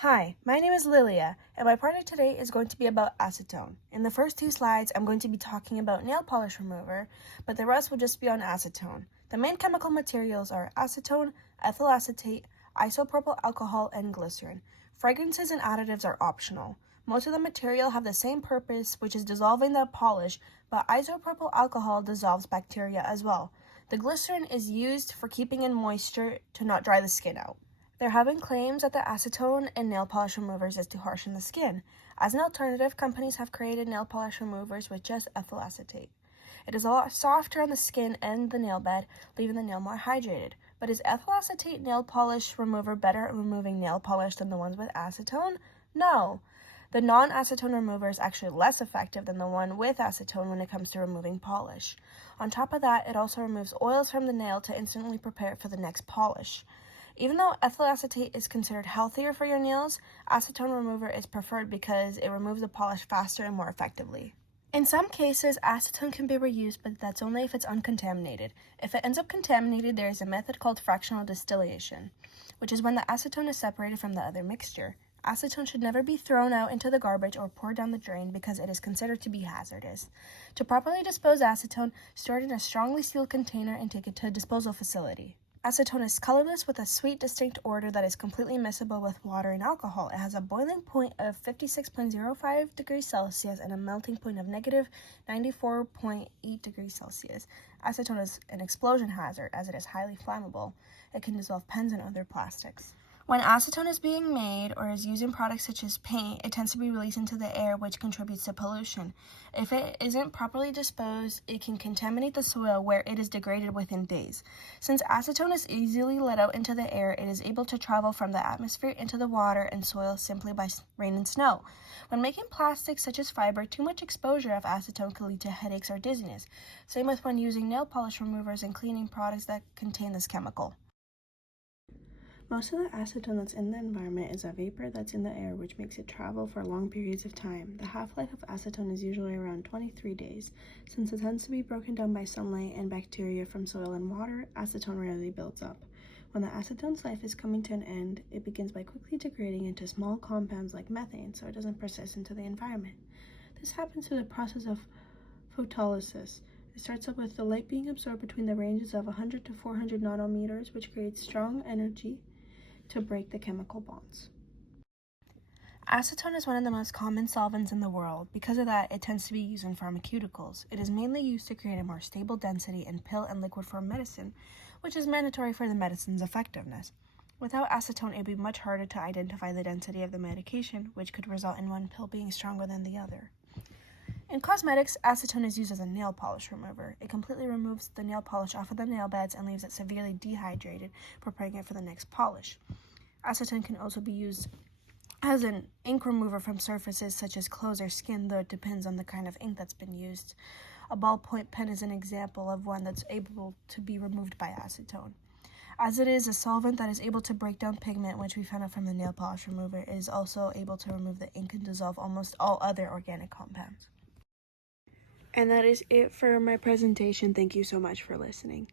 Hi, my name is Lilia, and my project today is going to be about acetone. In the first two slides, I'm going to be talking about nail polish remover, but the rest will just be on acetone. The main chemical materials are acetone, ethyl acetate, isopropyl alcohol, and glycerin. Fragrances and additives are optional. Most of the material have the same purpose, which is dissolving the polish, but isopropyl alcohol dissolves bacteria as well. The glycerin is used for keeping in moisture to not dry the skin out. There have been claims that the acetone in nail polish removers is to harden the skin. As an alternative, companies have created nail polish removers with just ethyl acetate. It is a lot softer on the skin and the nail bed, leaving the nail more hydrated. But is ethyl acetate nail polish remover better at removing nail polish than the ones with acetone? No. The non-acetone remover is actually less effective than the one with acetone when it comes to removing polish. On top of that, it also removes oils from the nail to instantly prepare it for the next polish. Even though ethyl acetate is considered healthier for your nails, acetone remover is preferred because it removes the polish faster and more effectively. In some cases, acetone can be reused, but that's only if it's uncontaminated. If it ends up contaminated, there is a method called fractional distillation, which is when the acetone is separated from the other mixture. Acetone should never be thrown out into the garbage or poured down the drain because it is considered to be hazardous. To properly dispose acetone, store it in a strongly sealed container and take it to a disposal facility. Acetone is colorless with a sweet, distinct odor that is completely miscible with water and alcohol. It has a boiling point of 56.05 degrees Celsius and a melting point of negative 94.8 degrees Celsius. Acetone is an explosion hazard as it is highly flammable. It can dissolve pens and other plastics. When acetone is being made or is used in products such as paint, it tends to be released into the air, which contributes to pollution. If it isn't properly disposed, it can contaminate the soil where it is degraded within days. Since acetone is easily let out into the air, it is able to travel from the atmosphere into the water and soil simply by rain and snow. When making plastics such as fiber, too much exposure of acetone can lead to headaches or dizziness. Same with when using nail polish removers and cleaning products that contain this chemical. Most of the acetone that's in the environment is a vapor that's in the air, which makes it travel for long periods of time. The half-life of acetone is usually around 23 days. Since it tends to be broken down by sunlight and bacteria from soil and water, acetone rarely builds up. When the acetone's life is coming to an end, it begins by quickly degrading into small compounds like methane, so it doesn't persist into the environment. This happens through the process of photolysis. It starts up with the light being absorbed between the ranges of 100 to 400 nanometers, which creates strong energy to break the chemical bonds. Acetone is one of the most common solvents in the world. Because of that, it tends to be used in pharmaceuticals. It is mainly used to create a more stable density in pill and liquid form medicine, which is mandatory for the medicine's effectiveness. Without acetone, it would be much harder to identify the density of the medication, which could result in one pill being stronger than the other. In cosmetics, acetone is used as a nail polish remover. It completely removes the nail polish off of the nail beds and leaves it severely dehydrated, preparing it for the next polish. Acetone can also be used as an ink remover from surfaces such as clothes or skin, though it depends on the kind of ink that's been used. A ballpoint pen is an example of one that's able to be removed by acetone. As it is a solvent that is able to break down pigment, which we found out from the nail polish remover, it is also able to remove the ink and dissolve almost all other organic compounds. And that is it for my presentation. Thank you so much for listening.